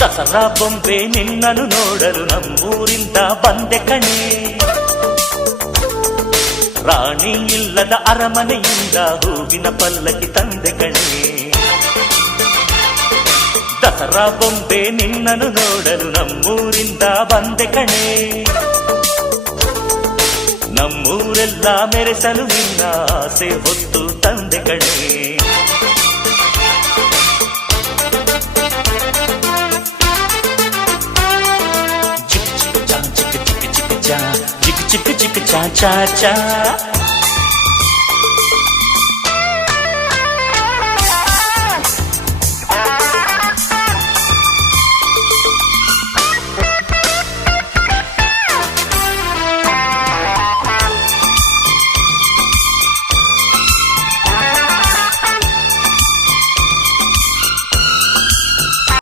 ದಸರಾ ಬೊಂಬೆ ನಿನ್ನನ್ನು ನೋಡಲು ನಮ್ಮೂರಿಂದ ಬಂದೆ ಕಣೆ. ರಾಣಿ ಇಲ್ಲದ ಅರಮನೆಯಿಂದ ಹೂವಿನ ಪಲ್ಲಕ್ಕಿ ತಂದೆ ಕಣೆ. ದಸರಾ ಬೊಂಬೆ ನಿನ್ನನ್ನು ನೋಡಲು ನಮ್ಮೂರಿಂದ ಬಂದೆ ಕಣೆ. ನಮ್ಮೂರೆಲ್ಲ ಮೆರೆಸಲು ನಿನ್ನ ಆಸೆ ಹೊತ್ತು ತಂದೆ ಕಣೆ. ಚಿಕ್ಕ ಚಿಕ್ಕ ಚಾ ಚಾ ಚಾ ಚಾ